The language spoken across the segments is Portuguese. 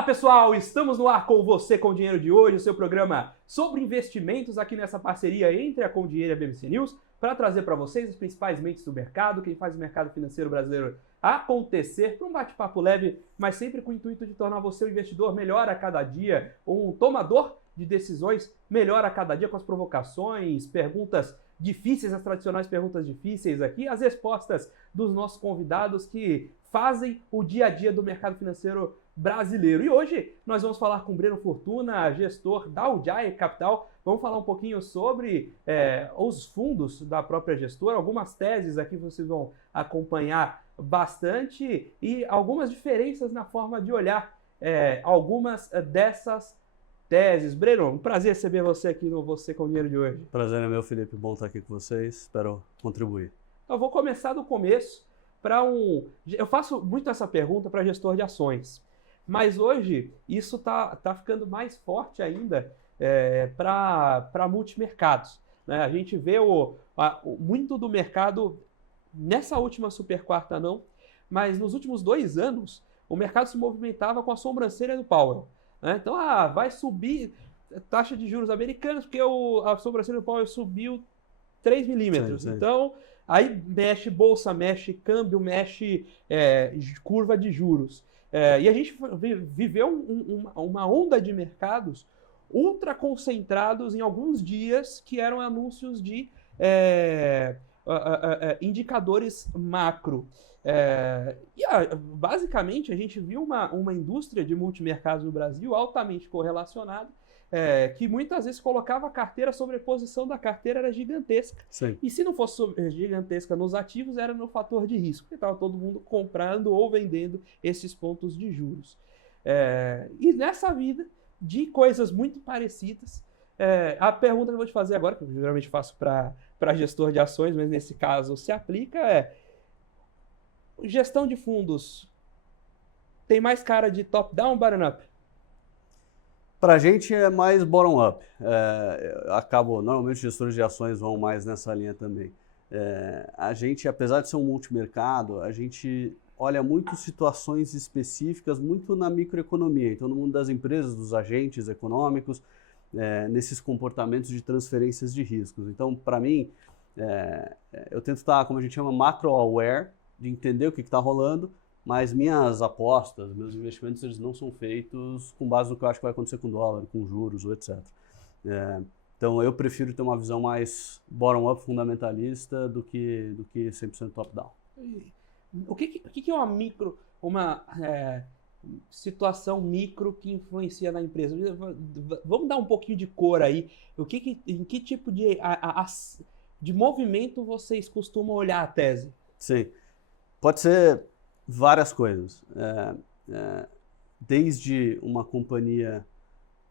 Olá pessoal, estamos no ar com você com o Dinheiro de hoje, o seu programa sobre investimentos aqui nessa parceria entre a Com Dinheiro e a BBC News, para trazer para vocês as principais mentes do mercado, quem faz o mercado financeiro brasileiro acontecer, para um bate-papo leve, mas sempre com o intuito de tornar você um investidor melhor a cada dia, um tomador de decisões melhor a cada dia, com as provocações, perguntas difíceis, as tradicionais perguntas difíceis aqui, as respostas dos nossos convidados que fazem o dia a dia do mercado financeiro brasileiro. E hoje nós vamos falar com o Breno Fortuna, gestor da Ujai Capital. Vamos falar um pouquinho sobre os fundos da própria gestora, algumas teses aqui vocês vão acompanhar bastante e algumas diferenças na forma de olhar algumas dessas teses. Breno, um prazer receber você aqui no Você com Dinheiro de hoje. Prazer é meu, Felipe. Bom estar aqui com vocês. Espero contribuir. Eu vou começar do começo. Eu faço muito essa pergunta para gestor de ações, mas hoje isso tá ficando mais forte ainda para multimercados, né? A gente vê muito do mercado nessa última super quarta não, mas nos últimos 2 anos o mercado se movimentava com a sobrancelha do Powell, né? Então vai subir a taxa de juros americanos porque a sobrancelha do Powell subiu 3 milímetros. Sim. Então aí mexe bolsa, mexe câmbio, mexe curva de juros. E a gente viveu uma onda de mercados ultra concentrados em alguns dias que eram anúncios de indicadores macro. Basicamente a gente viu uma indústria de multimercados no Brasil altamente correlacionada, que muitas vezes colocava a carteira, a sobreposição da carteira era gigantesca. Sim. E se não fosse gigantesca nos ativos, era no fator de risco, porque estava todo mundo comprando ou vendendo esses pontos de juros. E nessa vida, de coisas muito parecidas, a pergunta que eu vou te fazer agora, que eu geralmente faço para gestor de ações, mas nesse caso se aplica, gestão de fundos tem mais cara de top-down ou bottom-up? Para a gente é mais bottom-up. Normalmente gestores de ações vão mais nessa linha também. A gente, apesar de ser um multimercado, a gente olha muito situações específicas, muito na microeconomia. Então, no mundo das empresas, dos agentes econômicos, nesses comportamentos de transferências de riscos. Então, para mim, eu tento estar, como a gente chama, macro-aware, de entender o que está rolando, mas minhas apostas, meus investimentos, eles não são feitos com base no que eu acho que vai acontecer com o dólar, com juros, ou etc. Então, eu prefiro ter uma visão mais bottom-up, fundamentalista, do que 100% top-down. O que é uma situação micro que influencia na empresa? Vamos dar um pouquinho de cor aí. Em que tipo de movimento vocês costumam olhar a tese? Sim, pode ser várias coisas. Desde uma companhia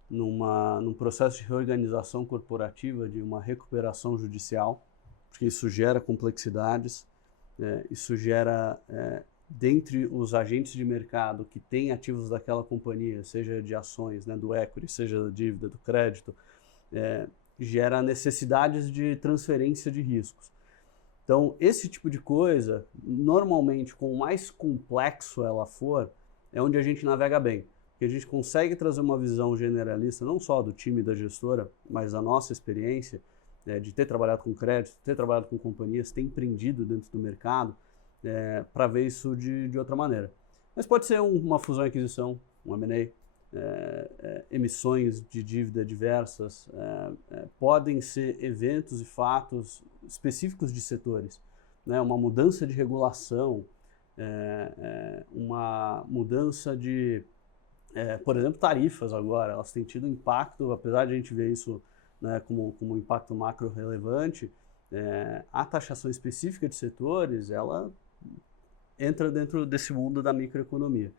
num processo de reorganização corporativa, de uma recuperação judicial, porque isso gera complexidades, isso gera, dentre os agentes de mercado que têm ativos daquela companhia, seja de ações, né, do equity, seja da dívida, do crédito, gera necessidades de transferência de riscos. Então, esse tipo de coisa, normalmente, com mais complexo ela for, é onde a gente navega bem. Porque a gente consegue trazer uma visão generalista, não só do time da gestora, mas da nossa experiência, de ter trabalhado com crédito, ter trabalhado com companhias, ter empreendido dentro do mercado, para ver isso de outra maneira. Mas pode ser uma fusão e aquisição, um M&A, emissões de dívida diversas, podem ser eventos e fatos específicos de setores, né? Uma mudança de regulação, uma mudança de, por exemplo, tarifas agora, elas têm tido impacto, apesar de a gente ver isso, né, como um impacto macro relevante, a taxação específica de setores, ela entra dentro desse mundo da microeconomia.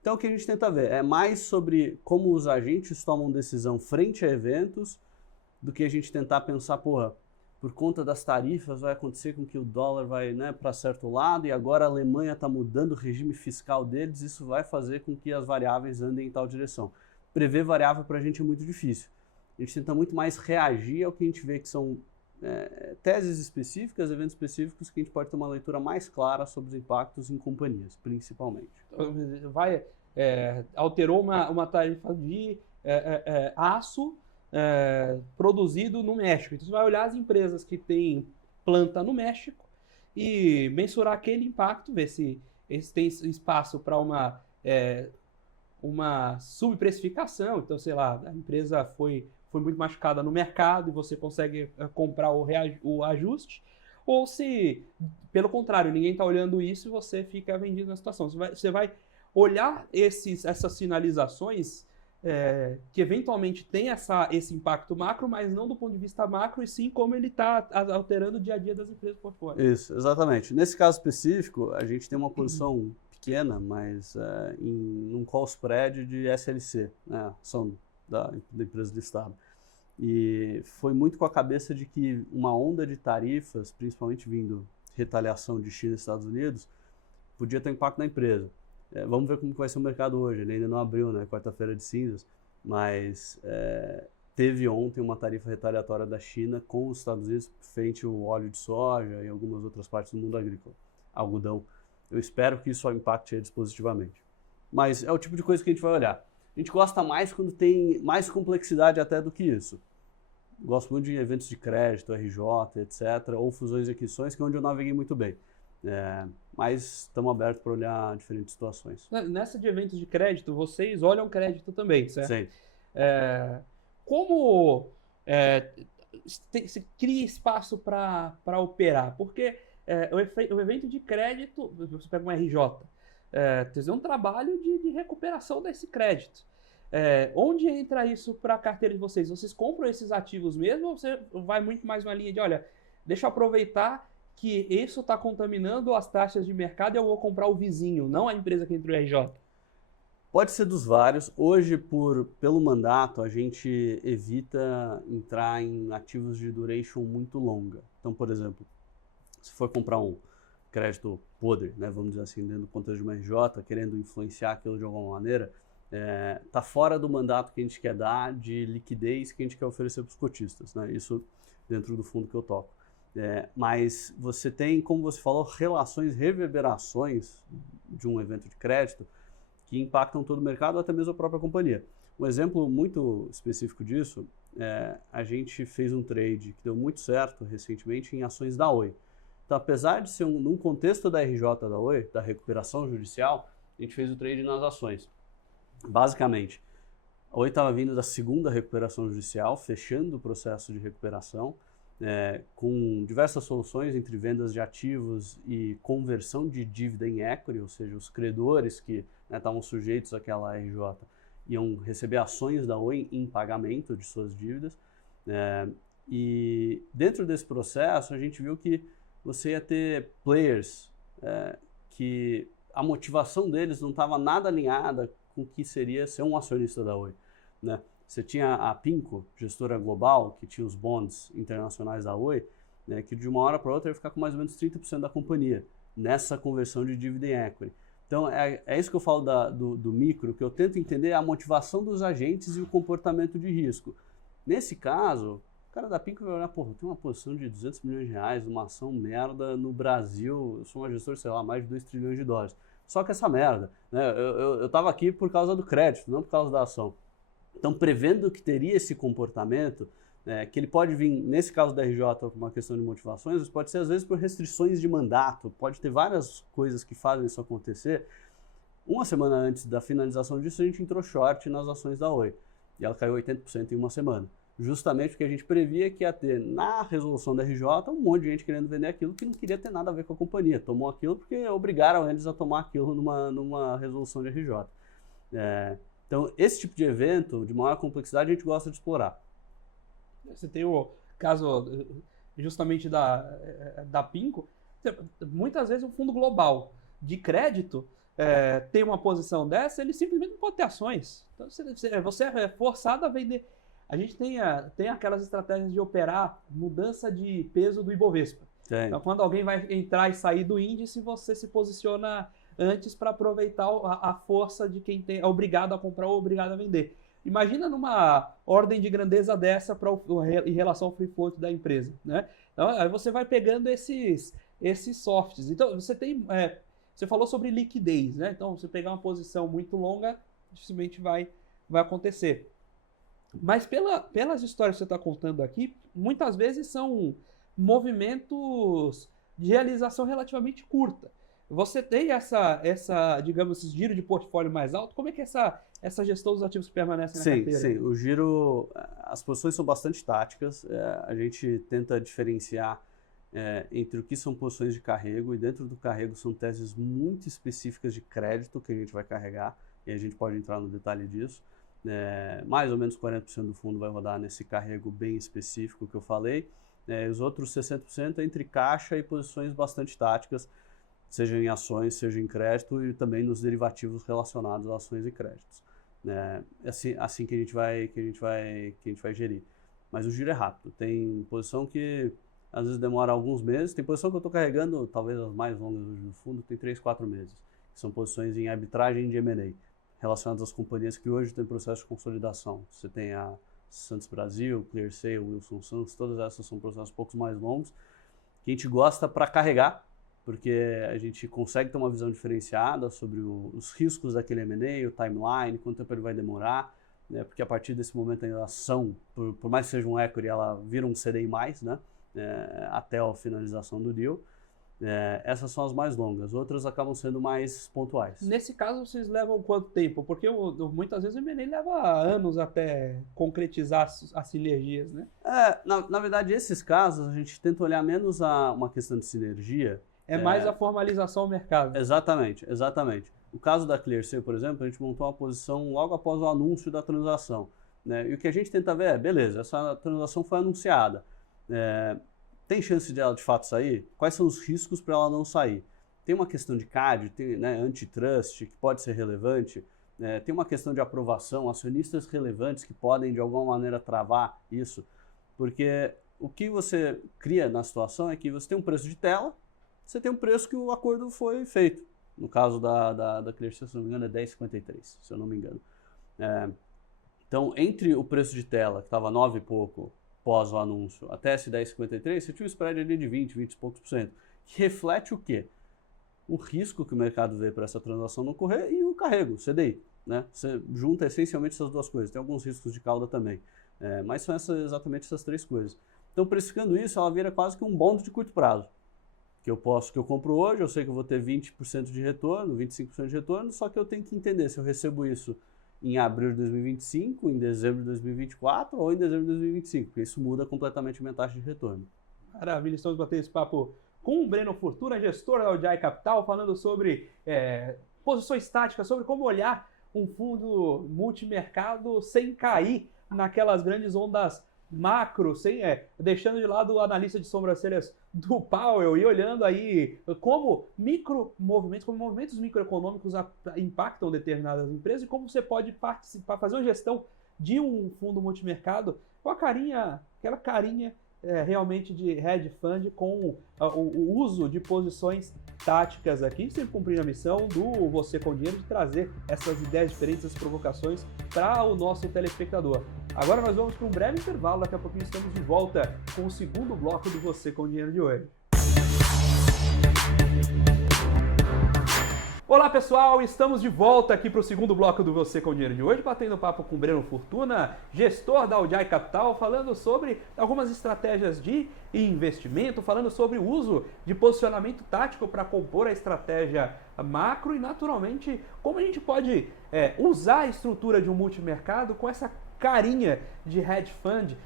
Então, o que a gente tenta ver é mais sobre como os agentes tomam decisão frente a eventos do que a gente tentar pensar, por conta das tarifas vai acontecer com que o dólar vai, né, para certo lado e agora a Alemanha está mudando o regime fiscal deles, isso vai fazer com que as variáveis andem em tal direção. Prever variável para a gente é muito difícil. A gente tenta muito mais reagir ao que a gente vê que são teses específicas, eventos específicos que a gente pode ter uma leitura mais clara sobre os impactos em companhias, principalmente. alterou uma tarifa de aço produzido no México. Então você vai olhar as empresas que têm planta no México e mensurar aquele impacto, ver se tem espaço para uma subprecificação. Então, sei lá, a empresa foi muito machucada no mercado e você consegue comprar o ajuste, ou se, pelo contrário, ninguém está olhando isso e você fica vendido na situação. Você vai olhar essas sinalizações que eventualmente tem esse impacto macro, mas não do ponto de vista macro, e sim como ele está alterando o dia a dia das empresas por fora. Isso, exatamente. Nesse caso específico, a gente tem uma posição pequena, mas num call spread de SLC, né, ação da empresa do Estado. E foi muito com a cabeça de que uma onda de tarifas, principalmente vindo retaliação de China e Estados Unidos, podia ter impacto na empresa. Vamos ver como vai ser o mercado hoje. Ele ainda não abriu, né? Quarta-feira de cinzas, mas teve ontem uma tarifa retaliatória da China com os Estados Unidos frente ao óleo de soja e algumas outras partes do mundo agrícola, algodão. Eu espero que isso impacte eles positivamente. Mas é o tipo de coisa que a gente vai olhar. A gente gosta mais quando tem mais complexidade até do que isso. Gosto muito de eventos de crédito, RJ, etc., ou fusões e aquisições, que é onde eu naveguei muito bem. Mas estamos abertos para olhar diferentes situações. Nessa de eventos de crédito, vocês olham crédito também, certo? Sim. Como se cria espaço para operar? Porque o evento de crédito, você pega um RJ, tem um trabalho de recuperação desse crédito. Onde entra isso para a carteira de vocês? Vocês compram esses ativos mesmo ou você vai muito mais uma linha de, olha, deixa eu aproveitar que isso está contaminando as taxas de mercado e eu vou comprar o vizinho, não a empresa que entrou em RJ? Pode ser dos vários. Hoje, pelo mandato, a gente evita entrar em ativos de duration muito longa. Então, por exemplo, se for comprar um crédito podre, né, vamos dizer assim, dentro do contexto de uma RJ, querendo influenciar aquilo de alguma maneira, está fora do mandato que a gente quer dar de liquidez que a gente quer oferecer para os cotistas, né? Isso dentro do fundo que eu toco. Mas você tem, como você falou, reverberações de um evento de crédito que impactam todo o mercado ou até mesmo a própria companhia. Um exemplo muito específico disso, a gente fez um trade que deu muito certo recentemente em ações da Oi. Então, apesar de ser num contexto da RJ da Oi, da recuperação judicial, a gente fez o trade nas ações. Basicamente, a Oi estava vindo da segunda recuperação judicial, fechando o processo de recuperação, com diversas soluções entre vendas de ativos e conversão de dívida em equity, ou seja, os credores que estavam sujeitos àquela RJ iam receber ações da Oi em pagamento de suas dívidas. E dentro desse processo, a gente viu que você ia ter players que a motivação deles não estava nada alinhada com o que seria ser um acionista da Oi, né? Você tinha a PIMCO, gestora global, que tinha os bonds internacionais da Oi, né, que de uma hora para outra ia ficar com mais ou menos 30% da companhia, nessa conversão de dívida em equity. Então, é isso que eu falo do micro, que eu tento entender a motivação dos agentes e o comportamento de risco. Nesse caso, o cara da PIMCO vai olhar, pô, tem uma posição de 200 milhões de reais, uma ação merda no Brasil, eu sou uma gestora, sei lá, mais de 2 trilhões de dólares. Só que essa merda, né, eu estava aqui por causa do crédito, não por causa da ação. Então, prevendo que teria esse comportamento, que ele pode vir, nesse caso da RJ, por uma questão de motivações, mas pode ser às vezes por restrições de mandato, pode ter várias coisas que fazem isso acontecer. Uma semana antes da finalização disso, a gente entrou short nas ações da Oi, e ela caiu 80% em uma semana. Justamente porque a gente previa que ia ter, na resolução da RJ, um monte de gente querendo vender aquilo que não queria ter nada a ver com a companhia. Tomou aquilo porque obrigaram eles a tomar aquilo numa resolução de RJ. Então, esse tipo de evento, de maior complexidade, a gente gosta de explorar. Você tem o caso justamente da PIMCO, muitas vezes um fundo global de crédito tem uma posição dessa, ele simplesmente não pode ter ações. Então, você é forçado a vender. A gente tem aquelas estratégias de operar mudança de peso do Ibovespa. Sim. Então, quando alguém vai entrar e sair do índice, você se posiciona antes para aproveitar a força de quem é obrigado a comprar ou obrigado a vender. Imagina numa ordem de grandeza dessa em relação ao free float da empresa, né? Então, aí você vai pegando esses softs. Então, você tem Você falou sobre liquidez, né? Então, você pegar uma posição muito longa, dificilmente vai acontecer. Mas pelas histórias que você está contando aqui, muitas vezes são movimentos de realização relativamente curta. Você tem digamos, esse giro de portfólio mais alto? Como é que é essa gestão dos ativos que permanecem na carteira? Sim, o giro, as posições são bastante táticas, a gente tenta diferenciar entre o que são posições de carrego, e dentro do carrego são teses muito específicas de crédito que a gente vai carregar, e a gente pode entrar no detalhe disso. Mais ou menos 40% do fundo vai rodar nesse carrego bem específico que eu falei, os outros 60% entre caixa e posições bastante táticas, seja em ações, seja em crédito, e também nos derivativos relacionados a ações e créditos. Assim que a gente vai gerir. Mas o giro é rápido. Tem posição que às vezes demora alguns meses. Tem posição que eu estou carregando, talvez as mais longas hoje no fundo, tem 3, 4 meses. São posições em arbitragem de M&A, relacionadas às companhias que hoje têm processo de consolidação. Você tem a Santos Brasil, ClearSale, Wilson Sons, todas essas são processos um pouco mais longos, que a gente gosta para carregar, porque a gente consegue ter uma visão diferenciada sobre os riscos daquele M&A, o timeline, quanto tempo ele vai demorar, né? Porque a partir desse momento a ação, por mais que seja um equity, ela vira um CDI+, né? Até a finalização do deal. Essas são as mais longas, outras acabam sendo mais pontuais. Nesse caso, vocês levam quanto tempo? Porque muitas vezes o M&A leva anos até concretizar as sinergias, né? Na verdade, esses casos, a gente tenta olhar menos a uma questão de sinergia. Mais a formalização ao mercado. Exatamente. O caso da ClearSale, por exemplo, a gente montou uma posição logo após o anúncio da transação, né? E o que a gente tenta ver beleza, essa transação foi anunciada. Tem chance de ela de fato sair? Quais são os riscos para ela não sair? Tem uma questão de CAD, antitrust, que pode ser relevante. Tem uma questão de aprovação, acionistas relevantes que podem de alguma maneira travar isso. Porque o que você cria na situação é que você tem um preço de tela, você tem um preço que o acordo foi feito. No caso da ClearSale, se não me engano, é 10,53, se eu não me engano. Então, entre o preço de tela, que estava 9 e pouco pós o anúncio, até esse 10,53, você tinha um spread ali de 20 e poucos por cento, que reflete o quê? O risco que o mercado vê para essa transação não ocorrer e o carrego, o CDI. Né? Você junta essencialmente essas duas coisas. Tem alguns riscos de cauda também, mas são exatamente essas três coisas. Então, precificando isso, ela vira quase que um bond de curto prazo. Que eu compro hoje, eu sei que eu vou ter 20% de retorno, 25% de retorno, só que eu tenho que entender se eu recebo isso em abril de 2025, em dezembro de 2024 ou em dezembro de 2025, porque isso muda completamente a minha taxa de retorno. Maravilha, estamos batendo esse papo com o Breno Fortuna, gestor da UDI Capital, falando sobre posições táticas, sobre como olhar um fundo multimercado sem cair naquelas grandes ondas macro, deixando de lado o analista de sobrancelhas do Powell e olhando aí como movimentos microeconômicos impactam determinadas empresas e como você pode participar, fazer uma gestão de um fundo multimercado com aquela carinha realmente de hedge fund, com o uso de posições táticas aqui, sempre cumprindo a missão do Você com Dinheiro de trazer essas ideias diferentes, essas provocações para o nosso telespectador. Agora nós vamos para um breve intervalo, daqui a pouquinho estamos de volta com o segundo bloco do Você com Dinheiro de hoje. Olá pessoal, estamos de volta aqui para o segundo bloco do Você com Dinheiro de hoje, batendo papo com o Breno Fortuna, gestor da UDI Capital, falando sobre algumas estratégias de investimento, falando sobre o uso de posicionamento tático para compor a estratégia macro e, naturalmente, como a gente pode usar a estrutura de um multimercado com essa carinha de hedge fund,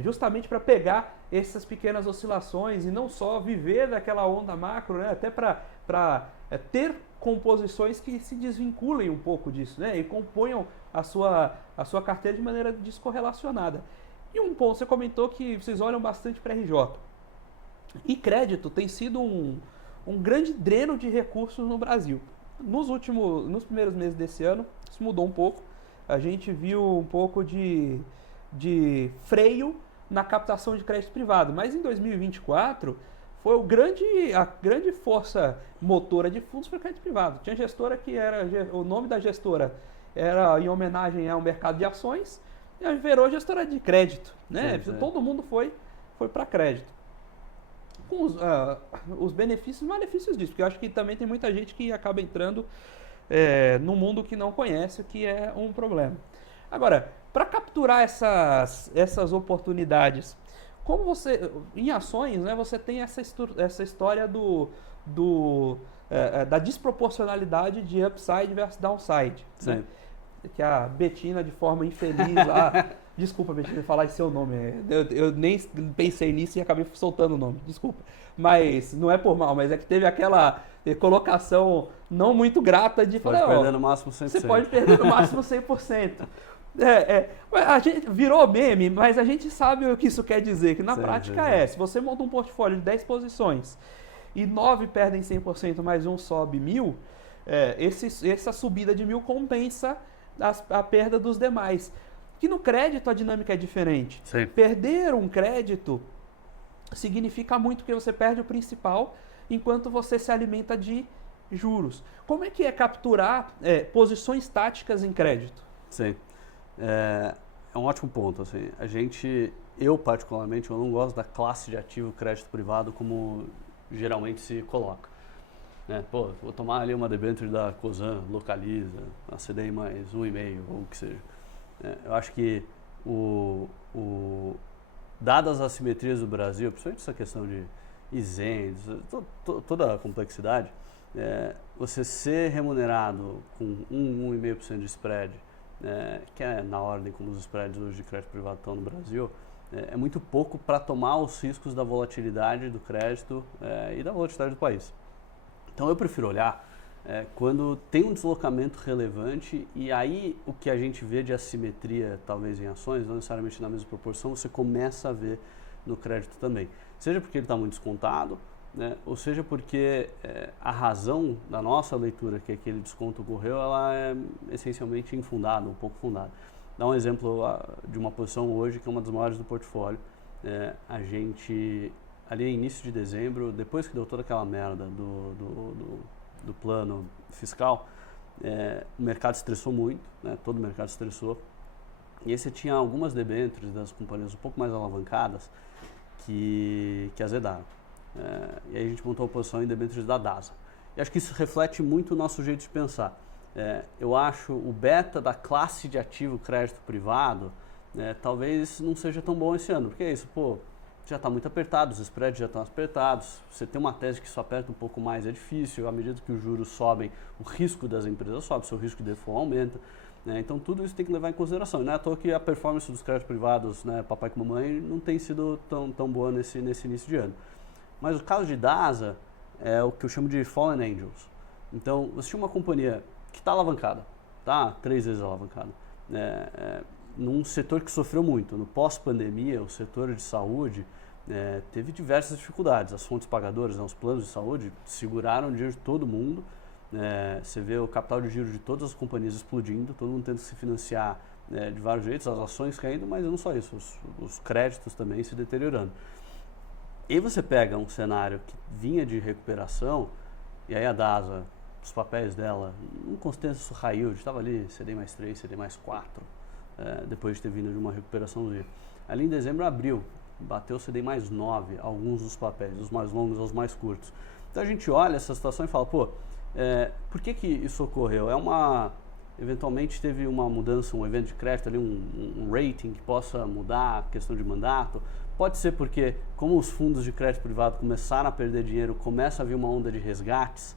justamente para pegar essas pequenas oscilações e não só viver daquela onda macro, né, até para ter composições que se desvinculem um pouco disso, né, e componham a sua carteira de maneira descorrelacionada. E um ponto, você comentou que vocês olham bastante para RJ. E crédito tem sido um grande dreno de recursos no Brasil. Nos primeiros meses desse ano, isso mudou um pouco. A gente viu um pouco de freio na captação de crédito privado, mas em 2024 foi a grande força motora de fundos para crédito privado. Tinha gestora que o nome da gestora era em homenagem ao mercado de ações, e virou gestora de crédito, né? Sim. Todo mundo foi para crédito. com os benefícios e malefícios disso, porque eu acho que também tem muita gente que acaba entrando num mundo que não conhece, o que é um problema. Agora, para capturar essas oportunidades, como você, em ações, né, você tem essa história da desproporcionalidade de upside versus downside. Né? Que a Betina, de forma infeliz lá... Desculpa, Betina, falar de seu nome. Eu nem pensei nisso e acabei soltando o nome. Desculpa. Mas não é por mal, mas é que teve aquela colocação não muito grata de falar, perder no máximo 100%. Você pode perder no máximo 100%. A gente virou meme, mas a gente sabe o que isso quer dizer, que na prática se você monta um portfólio de 10 posições e 9 perdem 100%, mais um sobe 1.000, essa subida de 1.000 compensa a perda dos demais. Que no crédito a dinâmica é diferente. Sim. Perder um crédito significa muito que você perde o principal enquanto você se alimenta de juros. Como é que é capturar posições táticas em crédito? Sim. É um ótimo ponto. Assim. Eu particularmente, eu não gosto da classe de ativo crédito privado como geralmente se coloca. Vou tomar ali uma debênture da Cosan, Localiza, a CDI mais 1,5 ou o que seja. Eu acho que dadas as assimetrias do Brasil, principalmente essa questão de isentos, toda a complexidade, você ser remunerado com 1,5% de spread, que é na ordem como os spreads hoje de crédito privado estão no Brasil, é muito pouco para tomar os riscos da volatilidade do crédito e da volatilidade do país. Então eu prefiro olhar quando tem um deslocamento relevante e aí o que a gente vê de assimetria talvez em ações, não necessariamente na mesma proporção, você começa a ver no crédito também. Seja porque ele está muito descontado, ou seja porque a razão da nossa leitura que aquele desconto ocorreu, ela é essencialmente infundada, um pouco fundada. Dá um exemplo de uma posição hoje que é uma das maiores do portfólio. A gente, ali em início de dezembro, depois que deu toda aquela merda do plano fiscal, o mercado estressou muito, todo o mercado estressou, e aí você tinha algumas debêntures das companhias um pouco mais alavancadas que azedaram. E aí a gente montou uma posição em debêntures da DASA. E acho que isso reflete muito o nosso jeito de pensar. Eu acho o beta da classe de ativo crédito privado, talvez não seja tão bom esse ano, porque é isso, já está muito apertado, os spreads já estão apertados, você tem uma tese que isso aperta um pouco mais, é difícil, à medida que os juros sobem, o risco das empresas sobe, seu risco de default aumenta, então tudo isso tem que levar em consideração, não é à toa que a performance dos créditos privados, papai com mamãe, não tem sido tão boa nesse início de ano. Mas o caso de DASA é o que eu chamo de Fallen Angels. Então, você tinha uma companhia que está alavancada, tá 3 vezes alavancada, num setor que sofreu muito. No pós-pandemia, o setor de saúde teve diversas dificuldades. As fontes pagadoras, os planos de saúde, seguraram o dinheiro de todo mundo. Você vê o capital de giro de todas as companhias explodindo, todo mundo tendo que se financiar de vários jeitos, as ações caindo, mas não só isso, os créditos também se deteriorando. E você pega um cenário que vinha de recuperação, e aí a DASA, os papéis dela, um consenso high yield, estava ali CDI mais 3, CDI mais 4, depois de ter vindo de uma recuperaçãozinha. Ali em dezembro abriu, bateu o CDI mais 9, alguns dos papéis, dos mais longos aos mais curtos. Então a gente olha essa situação e fala, por que isso ocorreu? Eventualmente teve uma mudança, um evento de crédito ali, um rating que possa mudar a questão de mandato. Pode ser porque, como os fundos de crédito privado começaram a perder dinheiro, começa a vir uma onda de resgates.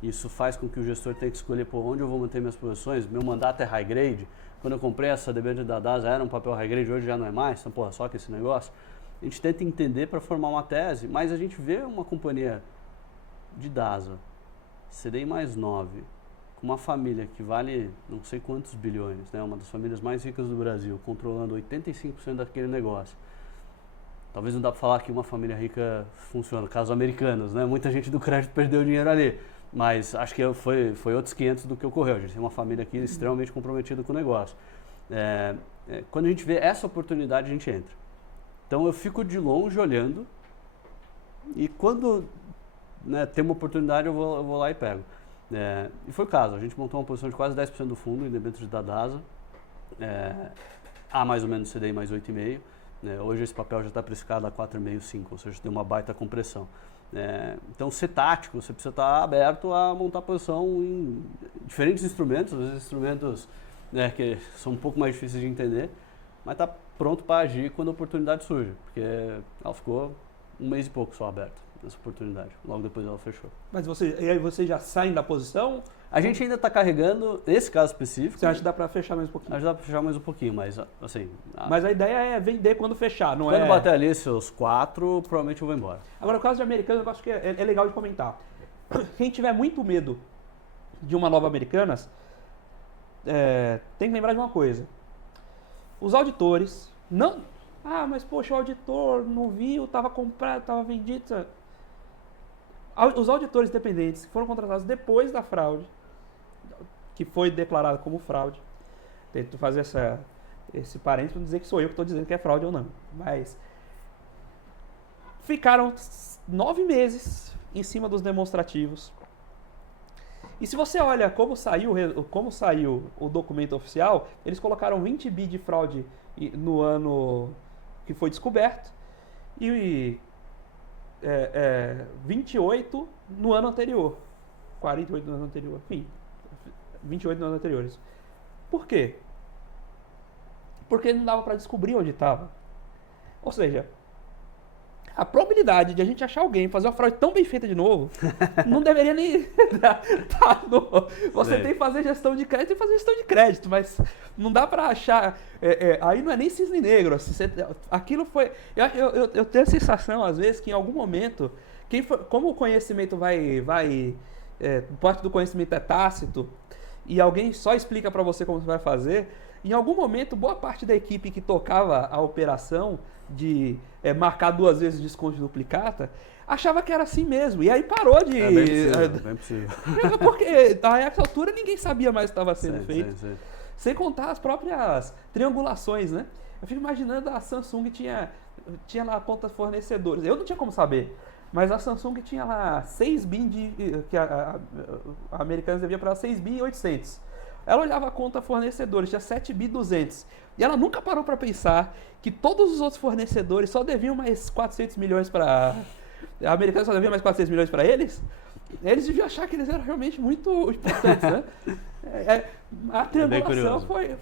Isso faz com que o gestor tenha que escolher onde eu vou manter minhas posições. Meu mandato é high grade. Quando eu comprei essa debênture da DASA era um papel high grade, hoje já não é mais. Então, só que esse negócio. A gente tenta entender para formar uma tese, mas a gente vê uma companhia de DASA, CDI mais 9, com uma família que vale não sei quantos bilhões, uma das famílias mais ricas do Brasil, controlando 85% daquele negócio. Talvez não dá para falar que uma família rica funciona, casos americanos, Muita gente do crédito perdeu dinheiro ali, mas acho que foi outros 500 do que ocorreu. A gente tem uma família aqui extremamente comprometida com o negócio. Quando a gente vê essa oportunidade, a gente entra. Então eu fico de longe olhando e quando tem uma oportunidade eu vou lá e pego. E foi o caso, a gente montou uma posição de quase 10% do fundo em debêntures da DASA, a mais ou menos CDI mais 8,5%. né? Hoje esse papel já está precificado a 4,5, 5, ou seja, tem uma baita compressão. Então, ser tático, você precisa estar aberto a montar posição em diferentes instrumentos, às vezes instrumentos, né, que são um pouco mais difíceis de entender, mas está pronto para agir quando a oportunidade surge, porque ela ficou 1 mês e pouco só aberta, essa oportunidade, logo depois ela fechou. Mas e aí vocês já saem da posição? A gente ainda está carregando, nesse caso específico... Você acha que dá para fechar mais um pouquinho? Acho que dá para fechar mais um pouquinho, mas assim... Mas a ideia é vender quando fechar, não quando é... Quando bater ali seus 4, provavelmente eu vou embora. Agora, no caso de Americanas, eu acho que é legal de comentar. Quem tiver muito medo de uma nova Americanas, tem que lembrar de uma coisa. Os auditores não... Ah, mas poxa, o auditor não viu, estava comprado, estava vendido... Os auditores independentes que foram contratados depois da fraude, que foi declarado como fraude, tento fazer esse parênteses para dizer que sou eu que estou dizendo que é fraude ou não, mas ficaram 9 meses em cima dos demonstrativos. E se você olha como saiu o documento oficial, eles colocaram 20 bi de fraude no ano que foi descoberto e 28 no ano anterior, 48 no ano anterior, enfim, 28 no ano anteriores. Por quê? Porque não dava para descobrir onde estava. Ou seja, a probabilidade de a gente achar alguém fazer uma fraude tão bem feita de novo, não deveria nem Você tem que fazer gestão de crédito e fazer gestão de crédito, mas não dá para achar... aí não é nem cisne negro. Assim, aquilo foi... Eu tenho a sensação, às vezes, que em algum momento, como o conhecimento parte do conhecimento é tácito, e alguém só explica para você como você vai fazer, em algum momento, boa parte da equipe que tocava a operação de marcar 2 vezes desconto de duplicata, achava que era assim mesmo. E aí parou de... É bem possível. Porque a essa altura ninguém sabia mais o que estava sendo feito. Sim. Sem contar as próprias triangulações, né? Eu fico imaginando a Samsung tinha lá contas fornecedores. Eu não tinha como saber. Mas a Samsung tinha lá 6 bi que a Americanas devia para 6 bi e 800. Ela olhava a conta fornecedores, tinha 7 bi 200. E ela nunca parou para pensar que todos os outros fornecedores só deviam mais 400 milhões para... A Americanas só devia mais 400 milhões para eles. Eles deviam achar que eles eram realmente muito importantes, né? A triangulação foi...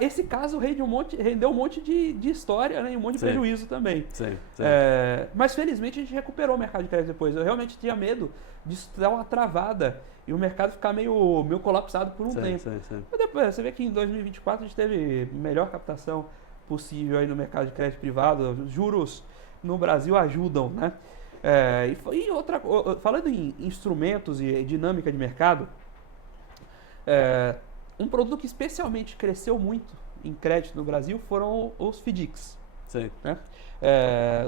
Esse caso rendeu um monte de história, né? E um monte de prejuízo também. Sim. Mas felizmente a gente recuperou o mercado de crédito depois. Eu realmente tinha medo de dar uma travada e o mercado ficar meio colapsado por um tempo. Mas depois, você vê que em 2024 a gente teve melhor captação possível aí no mercado de crédito privado. Os juros no Brasil ajudam, né? Falando em instrumentos e dinâmica de mercado, um produto que especialmente cresceu muito em crédito no Brasil foram os FDICs. Sim. Né?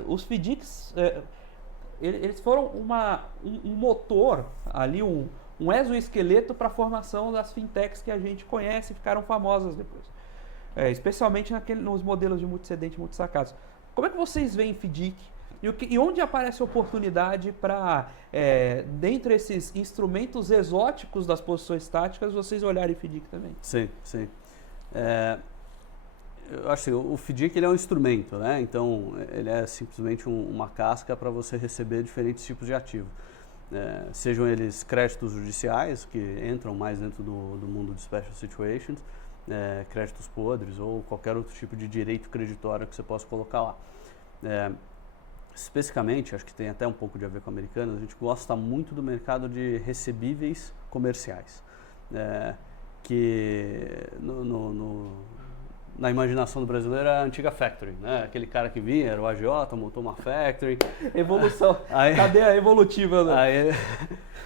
Os FDICs, eles foram um motor ali, um exoesqueleto para a formação das fintechs que a gente conhece e ficaram famosas depois. Especialmente nos modelos de multicedente e multisacados. Como é que vocês veem FDIC? E onde aparece a oportunidade para, dentre esses instrumentos exóticos das posições táticas, vocês olharem FDIC também? Sim. Eu acho que o FDIC ele é um instrumento, né? Então ele é simplesmente uma casca para você receber diferentes tipos de ativo. Sejam eles créditos judiciais, que entram mais dentro do mundo de special situations, créditos podres ou qualquer outro tipo de direito creditório que você possa colocar lá. Especificamente, acho que tem até um pouco de a ver com Americanas, a gente gosta muito do mercado de recebíveis comerciais, que na imaginação do brasileiro é a antiga factory, né? Aquele cara que vinha, era o agiota, montou uma factory. Evolução, cadeia evolutiva. Né? Aí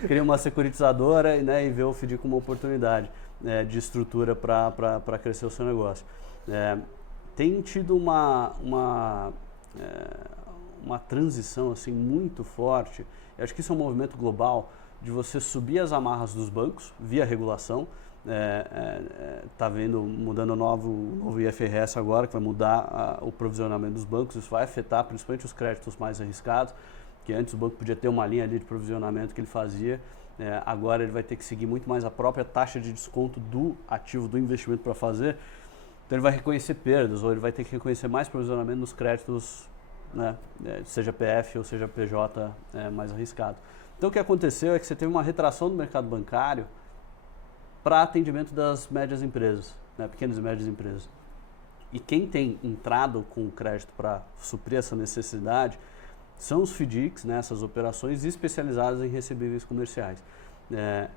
cria uma securitizadora e vê o FDIC como uma oportunidade de estrutura para crescer o seu negócio. Tem tido uma transição assim, muito forte, eu acho que isso é um movimento global, de você subir as amarras dos bancos via regulação. Está mudando o novo IFRS agora, que vai mudar o provisionamento dos bancos. Isso vai afetar principalmente os créditos mais arriscados, que antes o banco podia ter uma linha ali de provisionamento que ele fazia, agora ele vai ter que seguir muito mais a própria taxa de desconto do ativo do investimento para fazer. Então ele vai reconhecer perdas, ou ele vai ter que reconhecer mais provisionamento nos créditos, né, seja PF ou seja PJ mais arriscado. Então o que aconteceu é que você teve uma retração do mercado bancário para atendimento das médias empresas, né, pequenas e médias empresas. E quem tem entrado com crédito para suprir essa necessidade são os FDICs, né, essas operações especializadas em recebíveis comerciais.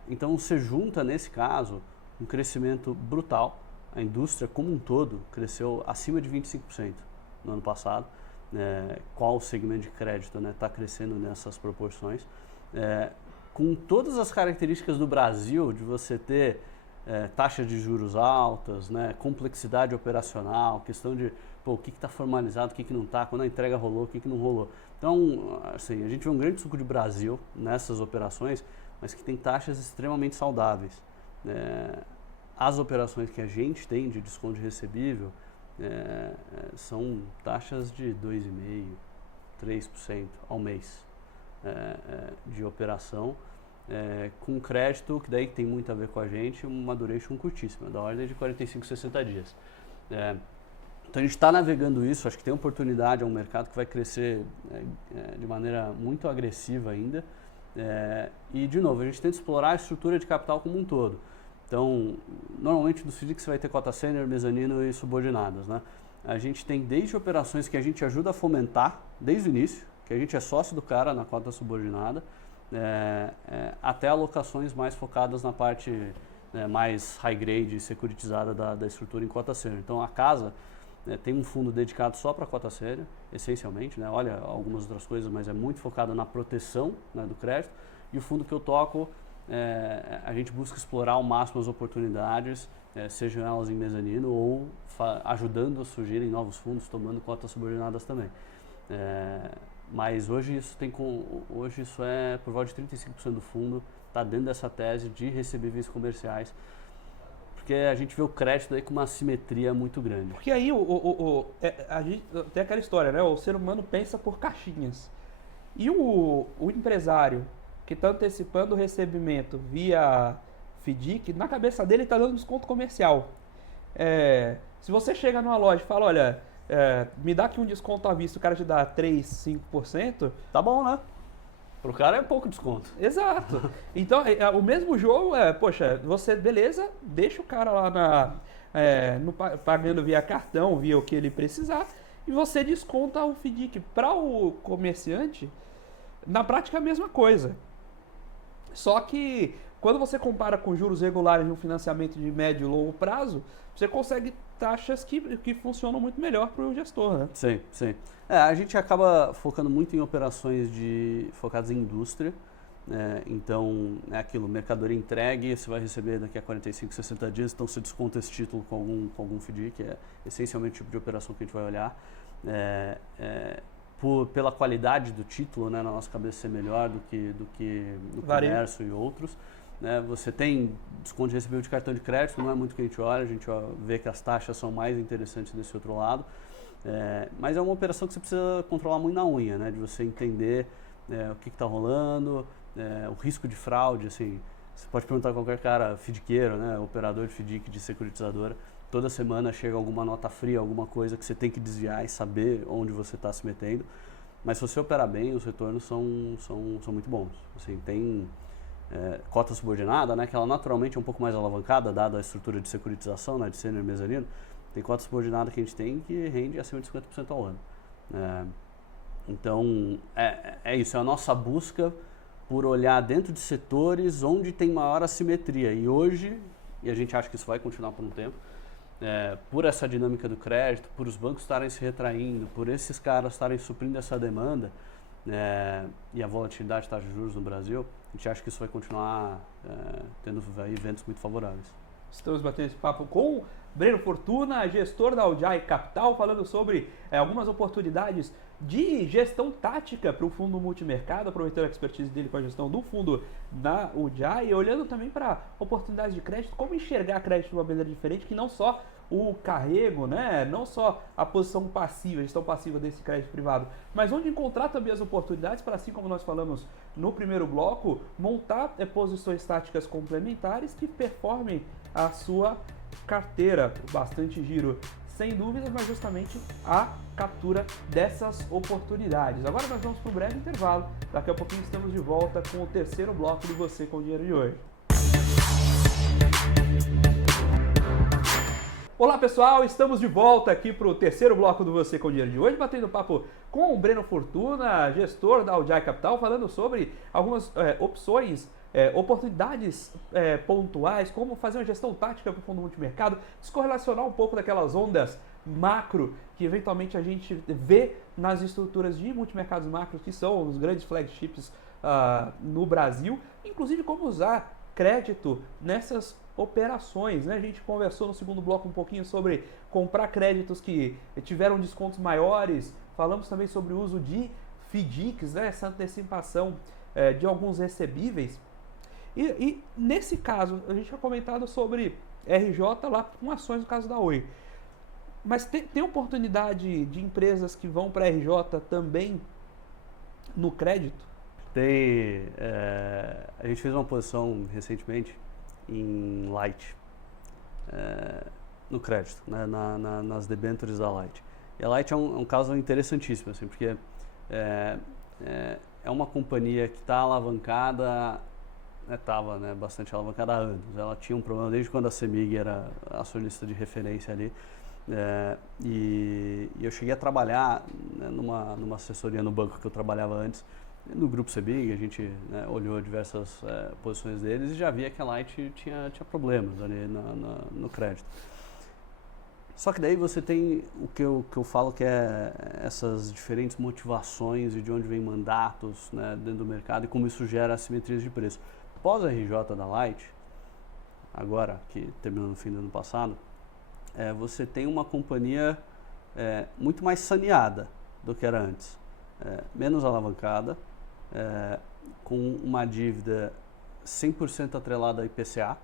Então você junta, nesse caso, um crescimento brutal. A indústria como um todo cresceu acima de 25% no ano passado. Qual o segmento de crédito está crescendo nessas proporções? Com todas as características do Brasil, de você ter taxas de juros altas, né, complexidade operacional, questão de o que está formalizado, o que não está, quando a entrega rolou, o que não rolou. Então, assim, a gente vê um grande suco de Brasil nessas operações, mas que tem taxas extremamente saudáveis. As operações que a gente tem de desconto de recebível são taxas de 2,5%, 3% ao mês de operação, com crédito, que daí tem muito a ver com a gente, uma duration curtíssima, da ordem de 45, 60 dias. Então a gente está navegando isso, acho que tem oportunidade, é um mercado que vai crescer de maneira muito agressiva ainda. E, de novo, a gente tenta explorar a estrutura de capital como um todo. Então, normalmente dos FDICs você vai ter cota sênior, mezanino e subordinadas, né? A gente tem desde operações que a gente ajuda a fomentar, desde o início, que a gente é sócio do cara na cota subordinada, até alocações mais focadas na parte mais high grade e securitizada da estrutura em cota sênior. Então, a casa tem um fundo dedicado só para cota sênior, essencialmente, né? Olha algumas outras coisas, mas é muito focado na proteção, né, do crédito. E o fundo que eu toco, a gente busca explorar ao máximo as oportunidades, sejam elas em mezanino ou ajudando a surgirem novos fundos, tomando cotas subordinadas também. Mas hoje isso é por volta de 35% do fundo, está dentro dessa tese de recebíveis comerciais, porque a gente vê o crédito aí com uma assimetria muito grande. Porque aí a gente tem aquela história, né? O ser humano pensa por caixinhas. E o empresário que está antecipando o recebimento via FDIC, na cabeça dele está dando desconto comercial. Se você chega numa loja e fala, olha, me dá aqui um desconto à vista, o cara te dá 3%, 5%. Tá bom, né? Pro cara é pouco desconto. Exato. Então, o mesmo jogo poxa, você, beleza, deixa o cara lá pagando via cartão, via o que ele precisar, e você desconta o FDIC. Para o comerciante, na prática é a mesma coisa. Só que, quando você compara com juros regulares de um financiamento de médio e longo prazo, você consegue taxas que funcionam muito melhor para o gestor, né? Sim, sim. A gente acaba focando muito em operações focadas em indústria, né? Então, é aquilo, mercadoria entregue, você vai receber daqui a 45, 60 dias, então você desconta esse título com algum FDIC, que é essencialmente o tipo de operação que a gente vai olhar. Pela qualidade do título, né, na nossa cabeça ser melhor do que no comércio e outros. Né, você tem desconto de recebível de cartão de crédito, não é muito que a gente vê que as taxas são mais interessantes desse outro lado, mas é uma operação que você precisa controlar muito na unha, né, de você entender o que está rolando, o risco de fraude, assim, você pode perguntar a qualquer cara FDIqueiro, né, operador de FDIC, de securitizadora, toda semana chega alguma nota fria, alguma coisa que você tem que desviar e saber onde você está se metendo, mas se você operar bem, os retornos são muito bons. Assim, tem cota subordinada, né, que ela naturalmente é um pouco mais alavancada, dada a estrutura de securitização, né, de sênior e mezanino. Tem cota subordinada que a gente tem que rende acima de 50% ao ano. Então, é isso, é a nossa busca por olhar dentro de setores onde tem maior assimetria. E hoje, e a gente acha que isso vai continuar por um tempo, por essa dinâmica do crédito, por os bancos estarem se retraindo, por esses caras estarem suprindo essa demanda, e a volatilidade de taxa de juros no Brasil, a gente acha que isso vai continuar tendo aí ventos muito favoráveis. Estamos batendo esse papo com Breno Fortuna, gestor da Ujai Capital, falando sobre algumas oportunidades de gestão tática para o fundo multimercado, aproveitando a expertise dele com a gestão do fundo da Ujai e olhando também para oportunidades de crédito, como enxergar crédito de uma maneira diferente, que não só o carrego, né? Não só a posição passiva, a gestão passiva desse crédito privado, mas onde encontrar também as oportunidades para, assim como nós falamos no primeiro bloco, montar posições táticas complementares que performem a sua carteira, bastante giro, sem dúvida, mas justamente a captura dessas oportunidades. Agora nós vamos para um breve intervalo. Daqui a pouquinho estamos de volta com o terceiro bloco do Você com Dinheiro de hoje. Olá pessoal, estamos de volta aqui para o terceiro bloco do Você com Dinheiro de hoje, batendo papo com o Breno Fortuna, gestor da Audjai Capital, falando sobre algumas opções, oportunidades pontuais, como fazer uma gestão tática para o fundo multimercado, descorrelacionar um pouco daquelas ondas macro que eventualmente a gente vê nas estruturas de multimercados macros, que são os grandes flagships no Brasil, inclusive como usar crédito nessas operações, né? A gente conversou no segundo bloco um pouquinho sobre comprar créditos que tiveram descontos maiores, falamos também sobre o uso de FDICs, né? Essa antecipação de alguns recebíveis. E nesse caso, a gente tinha comentado sobre RJ lá com ações no caso da Oi. Mas tem oportunidade de empresas que vão para RJ também no crédito? Tem. A gente fez uma posição recentemente em Light, no crédito, né, nas debêntures da Light. E a Light é um caso interessantíssimo, assim, porque é uma companhia que está alavancada, estava bastante alavancada há anos. Ela tinha um problema desde quando a CEMIG era acionista de referência ali. E eu cheguei a trabalhar numa assessoria no banco que eu trabalhava antes, no grupo CEMIG. A gente olhou diversas posições deles e já via que a Light tinha problemas ali no crédito. Só que daí você tem o que eu falo que é essas diferentes motivações e de onde vem mandatos, né, dentro do mercado e como isso gera assimetrias de preço. Pós a RJ da Light, agora que terminou no fim do ano passado, você tem uma companhia muito mais saneada do que era antes, menos alavancada, com uma dívida 100% atrelada a IPCA,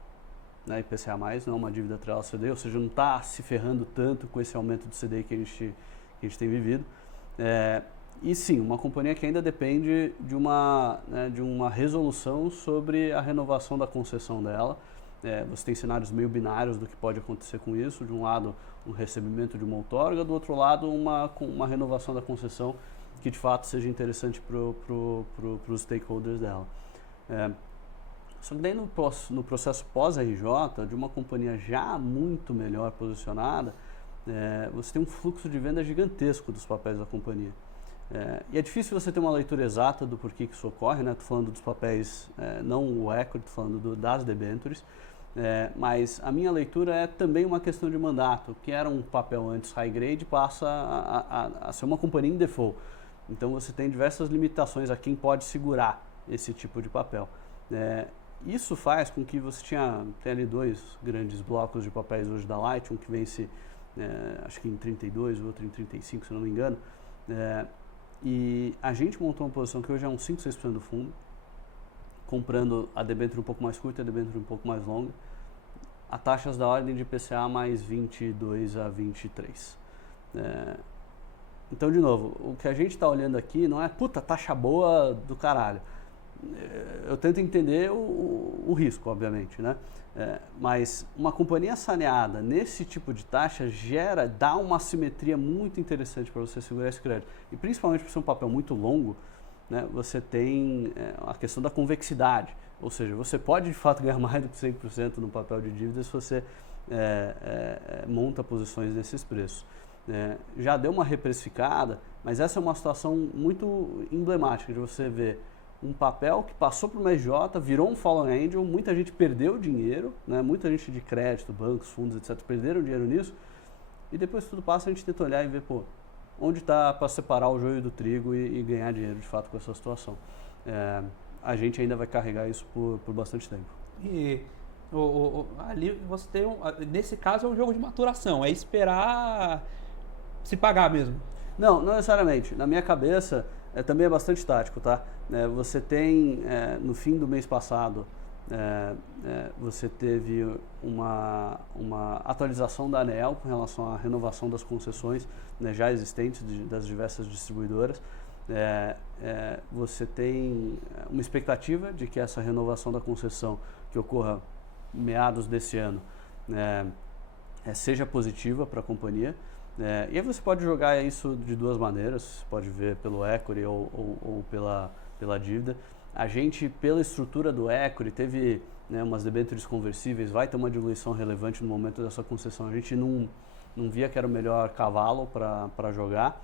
né, IPCA+, não é uma dívida atrelada ao CDI, ou seja, não está se ferrando tanto com esse aumento do CDI que a gente tem vivido. E sim, uma companhia que ainda depende de uma resolução sobre a renovação da concessão dela. Você tem cenários meio binários do que pode acontecer com isso. De um lado, um recebimento de uma outorga, do outro lado, uma renovação da concessão que de fato seja interessante para os stakeholders dela. Só que daí no processo pós-RJ, de uma companhia já muito melhor posicionada, você tem um fluxo de venda gigantesco dos papéis da companhia. E é difícil você ter uma leitura exata do porquê que isso ocorre, né? Estou falando dos papéis, não o equity, estou falando das debêntures, mas a minha leitura é também uma questão de mandato, que era um papel antes high grade, passa a ser uma companhia em default. Então você tem diversas limitações a quem pode segurar esse tipo de papel. Isso faz com que você tem ali dois grandes blocos de papéis hoje da Light, um que vence acho que em 32, o outro em 35, se não me engano. E a gente montou uma posição que hoje é uns 5, 6% do fundo, comprando a debênture um pouco mais curta e a debênture um pouco mais longa, a taxas da ordem de IPCA mais 22 a 23. Então, de novo, o que a gente está olhando aqui não é, puta, taxa boa do caralho. Eu tento entender o risco, obviamente, né? Mas uma companhia saneada nesse tipo de taxa dá uma assimetria muito interessante para você segurar esse crédito. E principalmente por ser um papel muito longo, né, você tem a questão da convexidade. Ou seja, você pode de fato ganhar mais do que 100% no papel de dívida se você monta posições nesses preços. Já deu uma reprecificada, mas essa é uma situação muito emblemática de você ver um papel que passou por uma EJ, virou um fallen angel, muita gente perdeu dinheiro, né? Muita gente de crédito, bancos, fundos, etc., perderam dinheiro nisso, e depois que tudo passa a gente tenta olhar e ver, onde está para separar o joio do trigo e ganhar dinheiro de fato com essa situação. A gente ainda vai carregar isso por bastante tempo. E ali você tem, nesse caso é um jogo de maturação, é esperar se pagar mesmo. Não necessariamente. Na minha cabeça, também é bastante tático, tá? Você tem, no fim do mês passado, você teve uma atualização da ANEEL com relação à renovação das concessões, né, já existentes das diversas distribuidoras. Você tem uma expectativa de que essa renovação da concessão, que ocorra meados desse ano, seja positiva para a companhia. E aí você pode jogar isso de duas maneiras, você pode ver pelo equity ou pela dívida. A gente, pela estrutura do equity, teve umas debêntures conversíveis, vai ter uma diluição relevante no momento dessa concessão. A gente não via que era o melhor cavalo para jogar,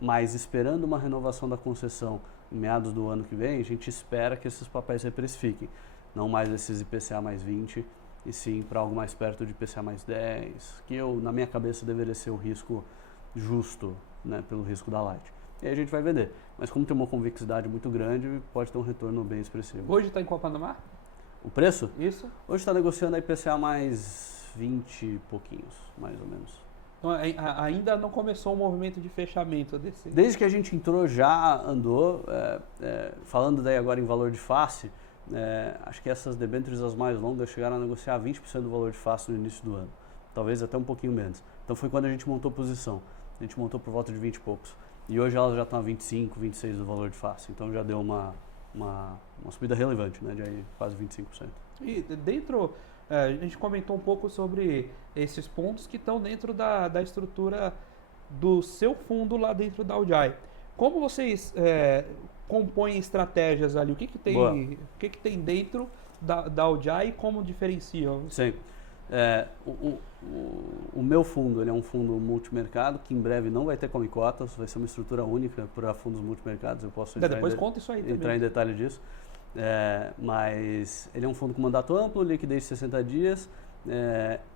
mas esperando uma renovação da concessão em meados do ano que vem, a gente espera que esses papéis reprecifiquem, não mais esses IPCA mais 20, e sim para algo mais perto de IPCA mais 10, que na minha cabeça deveria ser o risco justo, pelo risco da Light. E aí a gente vai vender. Mas como tem uma convexidade muito grande, pode ter um retorno bem expressivo. Hoje está em qual patamar? O preço? Isso. Hoje está negociando a IPCA mais 20 e pouquinhos, mais ou menos. Então, ainda não começou o movimento de fechamento desse... Desde que a gente entrou já andou, falando daí agora em valor de face, acho que essas debêntures as mais longas chegaram a negociar 20% do valor de face no início do ano. Talvez até um pouquinho menos. Então foi quando a gente montou posição. A gente montou por volta de 20 e poucos. E hoje elas já estão a 25, 26 do valor de face. Então já deu uma subida relevante, de aí quase 25%. E dentro, a gente comentou um pouco sobre esses pontos que estão dentro da estrutura do seu fundo lá dentro da Aujai. Como vocês compõem estratégias ali? O que tem dentro da Aujai e como diferenciam? Sim. O meu fundo ele é um fundo multimercado que em breve não vai ter come cotas, vai ser uma estrutura única para fundos multimercados. Eu posso entrar em detalhe disso. Mas ele é um fundo com mandato amplo, liquidez de 60 dias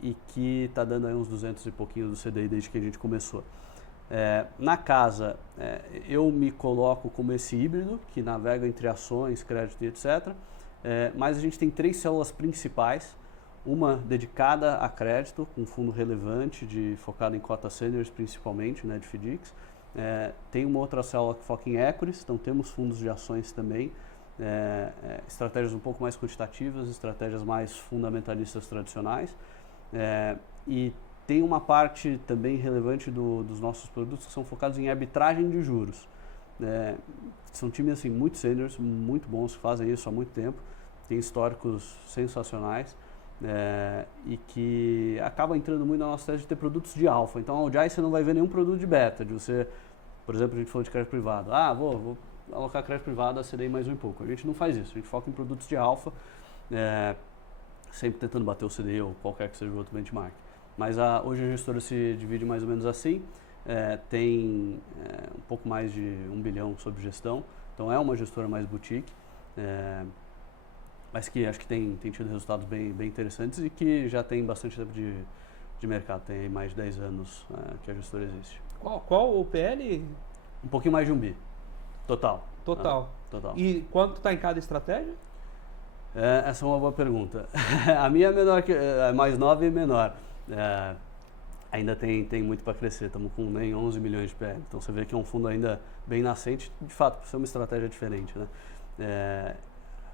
e que está dando aí uns 200 e pouquinho do CDI desde que a gente começou. Na casa, eu me coloco como esse híbrido que navega entre ações, crédito e etc. Mas a gente tem 3 células principais. Uma dedicada a crédito, com um fundo relevante, focado em cotas seniors principalmente, de FDICs. Tem uma outra célula que foca em equities, então temos fundos de ações também. Estratégias um pouco mais quantitativas, estratégias mais fundamentalistas tradicionais. E tem uma parte também relevante dos nossos produtos que são focados em arbitragem de juros. São times assim, muito seniors, muito bons, que fazem isso há muito tempo, têm históricos sensacionais. E que acaba entrando muito na nossa tese de ter produtos de alfa. Então, a Aujai você não vai ver nenhum produto de beta, de você, por exemplo, a gente falou de crédito privado. Vou alocar crédito privado a CDI mais um e pouco. A gente não faz isso, a gente foca em produtos de alfa, sempre tentando bater o CDI ou qualquer que seja o outro benchmark. Mas hoje a gestora se divide mais ou menos assim, tem um pouco mais de 1 bilhão sob gestão, então é uma gestora mais boutique. Mas que acho que tem tido resultados bem interessantes e que já tem bastante tempo de mercado. Tem aí mais de 10 anos que a gestora existe. Qual o PL? Um pouquinho mais de 1 bi. Total. Total. E quanto está em cada estratégia? Essa é uma boa pergunta. A minha é menor, é mais nova e menor. Ainda tem muito para crescer. Estamos com nem 11 milhões de PL. Então você vê que é um fundo ainda bem nascente, de fato, por ser uma estratégia diferente.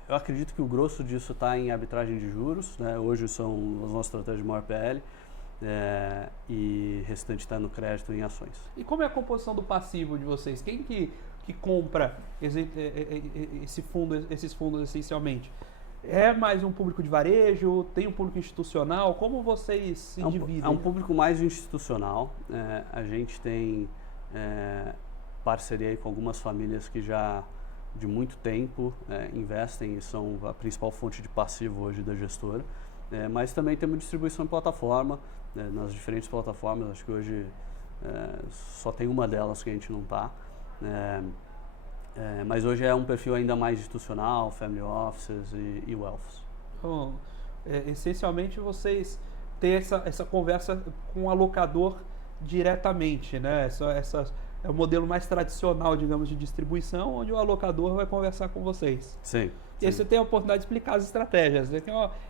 Eu acredito que o grosso disso está em arbitragem de juros, hoje são as nossas estratégias de maior PL, e o restante está no crédito e em ações. E como é a composição do passivo de vocês? Quem que compra esses fundos essencialmente? É mais um público de varejo? Tem um público institucional? Como vocês se dividem? É um público mais institucional. A gente tem parceria aí com algumas famílias que já de muito tempo investem e são a principal fonte de passivo hoje da gestora, mas também temos distribuição em plataforma, nas diferentes plataformas. Acho que hoje só tem uma delas que a gente não está, mas hoje é um perfil ainda mais institucional, family offices e wealths. Então, essencialmente vocês têm essa conversa com o alocador diretamente, é o modelo mais tradicional, digamos, de distribuição, onde o alocador vai conversar com vocês. Sim. E aí você tem a oportunidade de explicar as estratégias.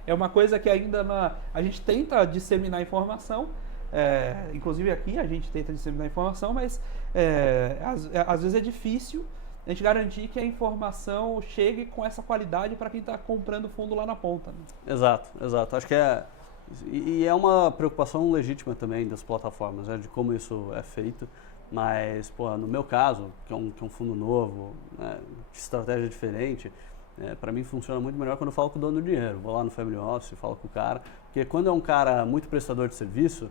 É uma coisa que ainda a gente tenta disseminar informação, inclusive aqui a gente tenta disseminar informação, mas às vezes é difícil a gente garantir que a informação chegue com essa qualidade para quem está comprando fundo lá na ponta. Exato. Acho que é uma preocupação legítima também das plataformas, de como isso é feito. Mas, no meu caso, que é um fundo novo, de estratégia diferente, Para mim funciona muito melhor quando eu falo com o dono do dinheiro. Vou lá no Family Office, falo com o cara, porque quando é um cara muito prestador de serviço,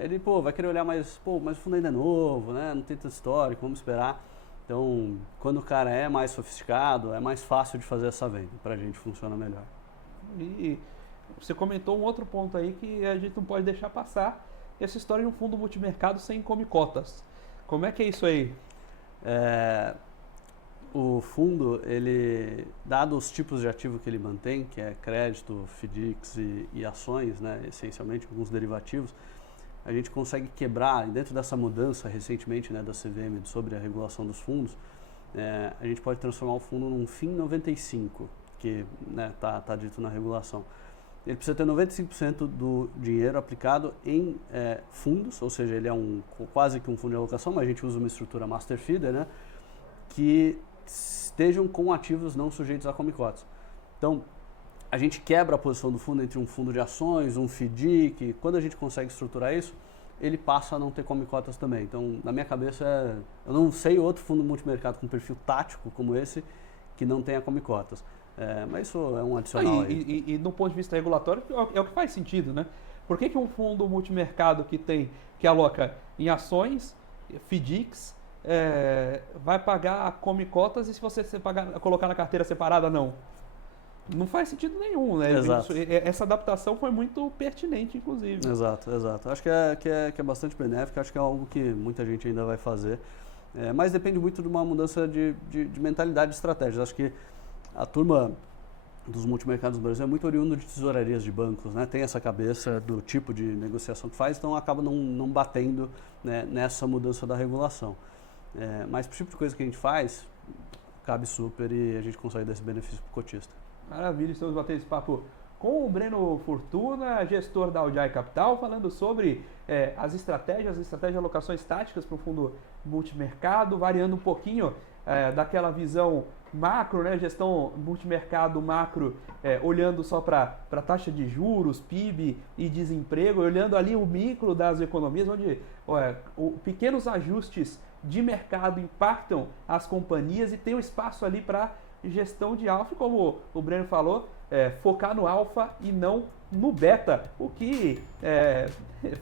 ele vai querer olhar mais, mas o fundo ainda é novo, né? Não tem tanto histórico, vamos esperar. Então, quando o cara é mais sofisticado, é mais fácil de fazer essa venda. Para a gente funciona melhor. E você comentou um outro ponto aí que a gente não pode deixar passar, essa história de um fundo multimercado sem come-cotas. Como é que é isso aí? O fundo, ele, dado os tipos de ativo que ele mantém, que é crédito, FDICs e ações, né, essencialmente alguns derivativos, a gente consegue quebrar, dentro dessa mudança recentemente, né, da CVM sobre a regulação dos fundos, a gente pode transformar o fundo num FIM 95, que tá dito na regulação. Ele precisa ter 95% do dinheiro aplicado em fundos, ou seja, ele é quase que um fundo de alocação, mas a gente usa uma estrutura master feeder, né, que estejam com ativos não sujeitos a come-cotas. Então, a gente quebra a posição do fundo entre um fundo de ações, um FDIC. Quando a gente consegue estruturar isso, ele passa a não ter come-cotas também. Então, na minha cabeça, eu não sei outro fundo multimercado com perfil tático como esse que não tenha come-cotas. Mas isso é um adicional aí. E do ponto de vista regulatório, é o que faz sentido, né? Por que um fundo multimercado que aloca em ações, FDICs, vai pagar come-cotas e se você colocar na carteira separada, não? Não faz sentido nenhum, né? Exato. Essa adaptação foi muito pertinente, inclusive. Exato. Acho que é bastante benéfico, acho que é algo que muita gente ainda vai fazer. Mas depende muito de uma mudança de mentalidade e estratégias. Acho que a turma dos multimercados do Brasil é muito oriundo de tesourarias de bancos, né? Tem essa cabeça do tipo de negociação que faz, então acaba não batendo, né, nessa mudança da regulação. Mas para o tipo de coisa que a gente faz, cabe super e a gente consegue dar esse benefício para o cotista. Maravilha, estamos batendo esse papo com o Breno Fortuna, gestor da Aujai Capital, falando sobre as estratégias de alocações táticas para o fundo multimercado, variando um pouquinho daquela visão macro, né, gestão multimercado macro, olhando só para taxa de juros, PIB e desemprego, olhando ali o micro das economias, onde pequenos ajustes de mercado impactam as companhias e tem um espaço ali para gestão de alfa, como o Breno falou, focar no alfa e não no beta, o que,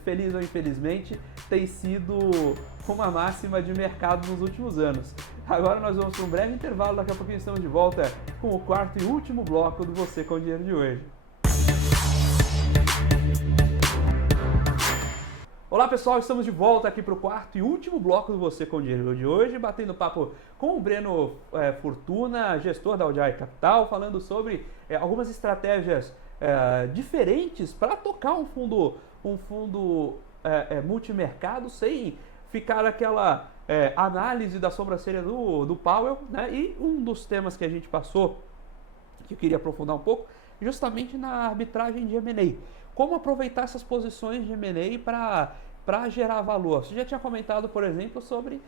feliz ou infelizmente, tem sido uma máxima de mercado nos últimos anos. Agora nós vamos para um breve intervalo, daqui a pouquinho estamos de volta com o quarto e último bloco do Você com Dinheiro de hoje. Olá pessoal, estamos de volta aqui para o quarto e último bloco do Você com Dinheiro de hoje, batendo papo com o Breno Fortuna, gestor da Aujai Capital, falando sobre algumas estratégias diferentes para tocar um fundo multimercado sem ficar aquela análise da sobrancelha do Powell, né? E um dos temas que a gente passou, que eu queria aprofundar um pouco, justamente na arbitragem de M&A. Como aproveitar essas posições de M&A para gerar valor. Você já tinha comentado, por exemplo, sobre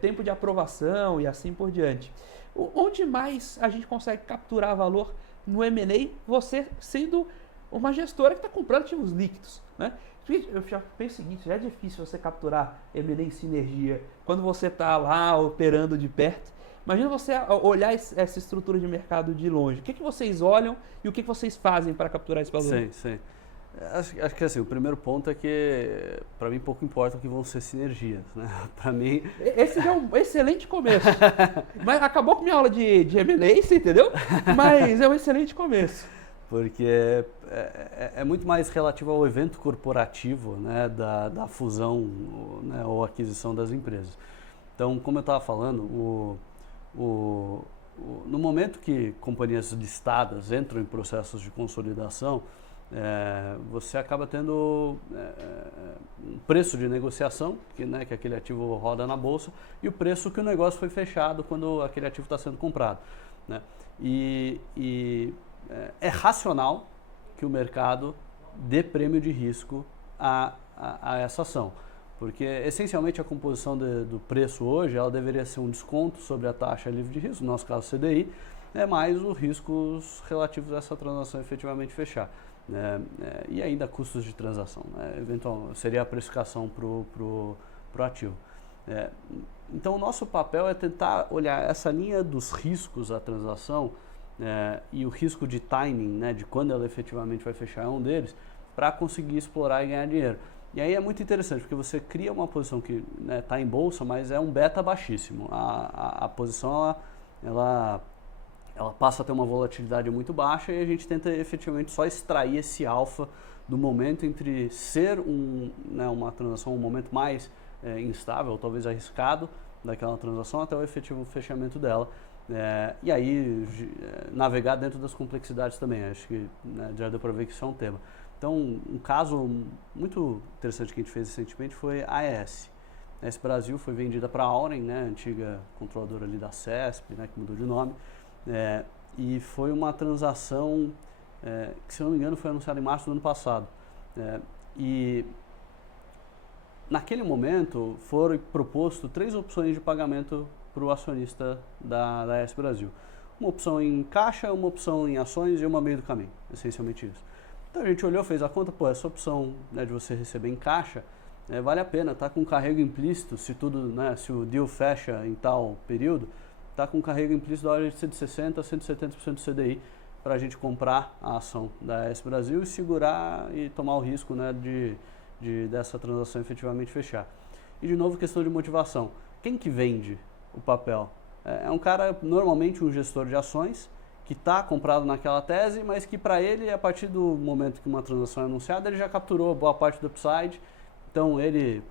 tempo de aprovação e assim por diante. Onde mais a gente consegue capturar valor no M&A, você sendo uma gestora que está comprando ativos líquidos, né? Eu já penso o seguinte, já é difícil você capturar M&A em sinergia quando você está lá operando de perto. Imagina você olhar essa estrutura de mercado de longe. O que vocês olham e o que vocês fazem para capturar esse valor? Sim. Acho que assim, o primeiro ponto é que para mim pouco importa o que vão ser sinergias, né? Para mim... Esse já é um excelente começo. Mas acabou com minha aula de M&A, você entendeu? Mas é um excelente começo. Porque é muito mais relativo ao evento corporativo, né, da fusão, né, ou aquisição das empresas. Então, como eu estava falando, no momento que companhias listadas entram em processos de consolidação, você acaba tendo um preço de negociação, que aquele ativo roda na bolsa, e o preço que o negócio foi fechado quando aquele ativo está sendo comprado, né? É racional que o mercado dê prêmio de risco a essa ação, porque essencialmente a composição do preço hoje ela deveria ser um desconto sobre a taxa livre de risco, no nosso caso CDI, mais os riscos relativos a essa transação efetivamente fechar. E ainda custos de transação, né? Eventualmente seria a precificação pro ativo. Então o nosso papel é tentar olhar essa linha dos riscos à transação e o risco de timing, né, de quando ela efetivamente vai fechar é um deles, para conseguir explorar e ganhar dinheiro. E aí é muito interessante, porque você cria uma posição que está em bolsa, mas é um beta baixíssimo. A posição ela passa a ter uma volatilidade muito baixa e a gente tenta efetivamente só extrair esse alfa do momento entre ser uma transação, um momento mais instável, talvez arriscado daquela transação, até o efetivo fechamento dela. E aí navegar dentro das complexidades também, acho que já deu para ver que isso é um tema. Então, um caso muito interessante que a gente fez recentemente foi a AES. A AES Brasil foi vendida para a Auren, né, antiga controladora ali da CESP, né, que mudou de nome, e foi uma transação que, se eu não me engano, foi anunciada em março do ano passado. E naquele momento foram proposto 3 opções de pagamento para o acionista da AES Brasil. Uma opção em caixa, uma opção em ações e uma meio do caminho, essencialmente isso. Então a gente olhou, fez a conta, essa opção de você receber em caixa, vale a pena, tá com carrego implícito, se tudo, se o deal fecha em tal período, tá com carrego implícito da ordem de 160% a 170% do CDI para a gente comprar a ação da AES Brasil e segurar e tomar o risco dessa transação efetivamente fechar. E de novo, questão de motivação. Quem que vende o papel? É um cara, normalmente um gestor de ações, que está comprado naquela tese, mas que para ele, a partir do momento que uma transação é anunciada, ele já capturou boa parte do upside. Então ele,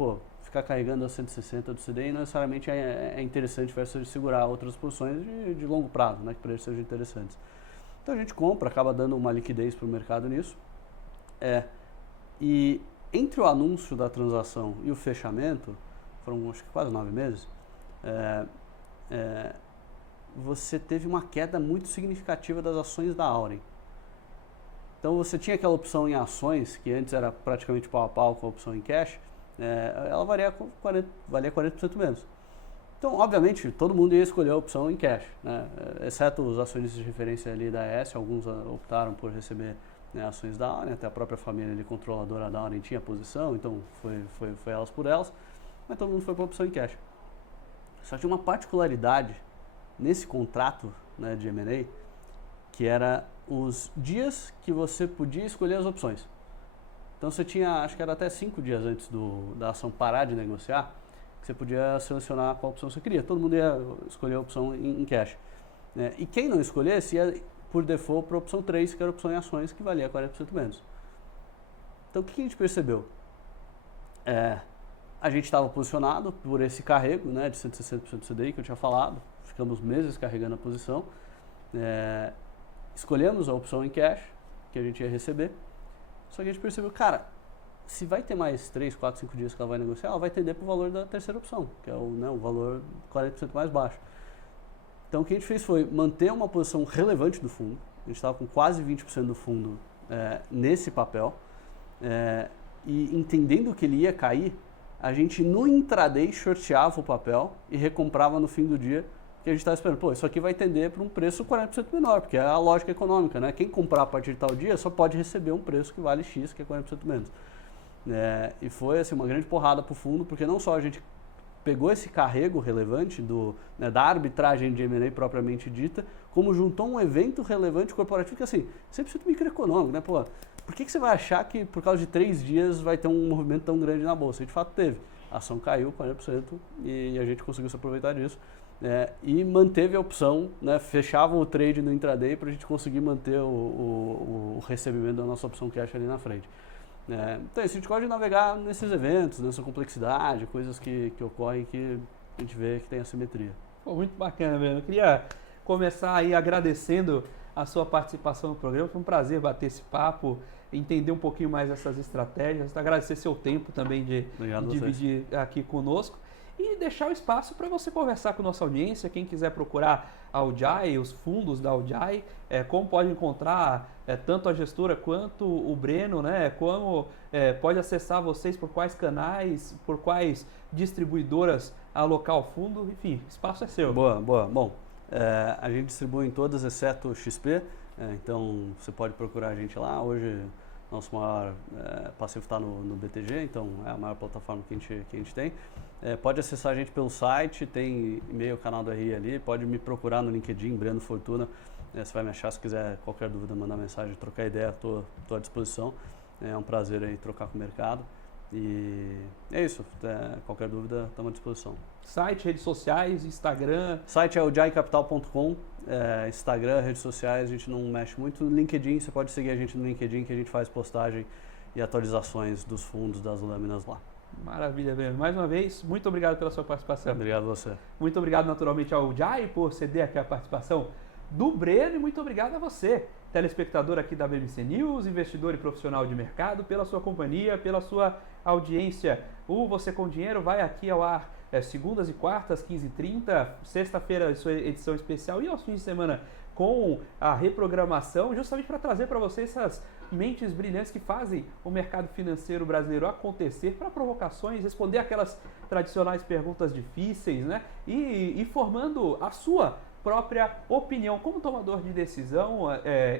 ficar carregando a 160 do CDI não necessariamente é interessante versus segurar outras posições de longo prazo, que para ele sejam interessantes. Então a gente compra, acaba dando uma liquidez para o mercado nisso. E entre o anúncio da transação e o fechamento, foram acho que quase 9 meses, você teve uma queda muito significativa das ações da Auren. Então você tinha aquela opção em ações, que antes era praticamente pau a pau com a opção em cash, ela valia 40% menos. Então, obviamente, todo mundo ia escolher a opção em cash, exceto os acionistas de referência ali da AES, alguns optaram por receber ações da Auren, até a própria família ali, controladora da Auren tinha posição, então foi elas por elas, mas todo mundo foi para a opção em cash. Só tinha uma particularidade nesse contrato de M&A, que era os dias que você podia escolher as opções. Então você tinha, acho que era até 5 dias antes da ação parar de negociar, que você podia selecionar qual opção você queria. Todo mundo ia escolher a opção em cash. E quem não escolhesse ia, por default, para a opção 3, que era a opção em ações, que valia 40% menos. Então o que a gente percebeu? A gente estava posicionado por esse carrego de 160% do CDI que eu tinha falado, ficamos meses carregando a posição, escolhemos a opção em cash, que a gente ia receber, só que a gente percebeu, cara, se vai ter mais 3, 4, 5 dias que ela vai negociar, ela vai tender para o valor da terceira opção, que é o valor 40% mais baixo. Então o que a gente fez foi manter uma posição relevante do fundo, a gente estava com quase 20% do fundo nesse papel, e entendendo que ele ia cair, a gente no intraday shorteava o papel e recomprava no fim do dia, que a gente estava esperando, isso aqui vai tender para um preço 40% menor, porque é a lógica econômica, Quem comprar a partir de tal dia só pode receber um preço que vale X, que é 40% menos. E foi assim, uma grande porrada para o fundo, porque não só a gente pegou esse carrego relevante da arbitragem de M&A propriamente dita, como juntou um evento relevante corporativo que, assim, 100% microeconômico, por que você vai achar que por causa de 3 dias vai ter um movimento tão grande na bolsa? E de fato teve. A ação caiu 40% e a gente conseguiu se aproveitar disso. E manteve a opção, fechava o trade no intraday para a gente conseguir manter o recebimento da nossa opção cash ali na frente. Então, a gente pode navegar nesses eventos, nessa complexidade, coisas que ocorrem que a gente vê que tem assimetria. Muito bacana, Breno. Eu queria começar aí agradecendo a sua participação no programa. Foi um prazer bater esse papo, entender um pouquinho mais essas estratégias, agradecer seu tempo também de dividir aqui conosco e deixar o espaço para você conversar com a nossa audiência. Quem quiser procurar a Aujai, os fundos da Aujai, como pode encontrar tanto a gestora quanto o Breno, como pode acessar vocês por quais canais, por quais distribuidoras alocar o fundo, enfim, o espaço é seu. Boa. Bom, a gente distribui em todas, exceto o XP, então você pode procurar a gente lá. Hoje, nosso maior passivo está no BTG, então é a maior plataforma que a gente tem. Pode acessar a gente pelo site, tem e-mail, canal do RI ali, pode me procurar no LinkedIn, Breno Fortuna, Você vai me achar, se quiser qualquer dúvida, mandar mensagem, trocar ideia, estou à disposição. É um prazer aí trocar com o mercado. E é isso, qualquer dúvida, estamos à disposição. Site, redes sociais, Instagram? Site é o jaicapital.com, Instagram, redes sociais, a gente não mexe muito. LinkedIn, você pode seguir a gente no LinkedIn, que a gente faz postagem e atualizações dos fundos, das lâminas lá. Maravilha, Breno. Mais uma vez, muito obrigado pela sua participação. Obrigado a você. Muito obrigado naturalmente ao Jai por ceder aqui a participação do Breno e muito obrigado a você, telespectador aqui da BMC News, investidor e profissional de mercado, pela sua companhia, pela sua audiência. O Você com Dinheiro vai aqui ao ar segundas e quartas, 15h30, sexta-feira, sua edição especial e aos fins de semana com a reprogramação, justamente para trazer para vocês essas mentes brilhantes que fazem o mercado financeiro brasileiro acontecer, para provocações, responder aquelas tradicionais perguntas difíceis, né? E formando a sua própria opinião como tomador de decisão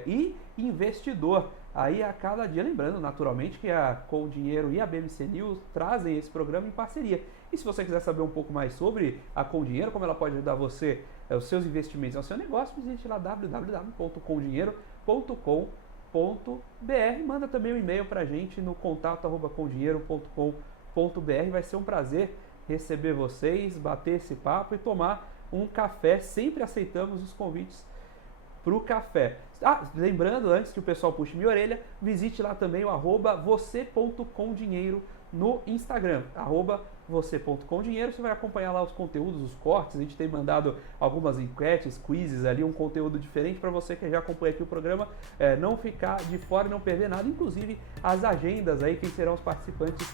e investidor aí a cada dia. Lembrando, naturalmente, que a Com Dinheiro e a BMC News trazem esse programa em parceria. E se você quiser saber um pouco mais sobre a Com Dinheiro, como ela pode ajudar você, os seus investimentos ao seu negócio, visite lá www.comdinheiro.com.br. Manda também um e-mail para a gente no contato@comdinheiro.com.br. Vai ser um prazer receber vocês, bater esse papo e tomar um café. Sempre aceitamos os convites para o café. Lembrando, antes que o pessoal puxe minha orelha, visite lá também o @você.comdinheiro no Instagram, @você.comdinheiro. Você vai acompanhar lá os conteúdos, os cortes. A gente tem mandado algumas enquetes, quizzes ali, um conteúdo diferente para você que já acompanha aqui o programa, não ficar de fora e não perder nada, inclusive as agendas aí, quem serão os participantes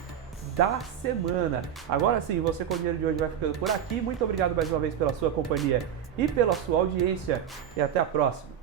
da semana. Agora sim, Você com Dinheiro de hoje vai ficando por aqui. Muito obrigado mais uma vez pela sua companhia e pela sua audiência e até a próxima.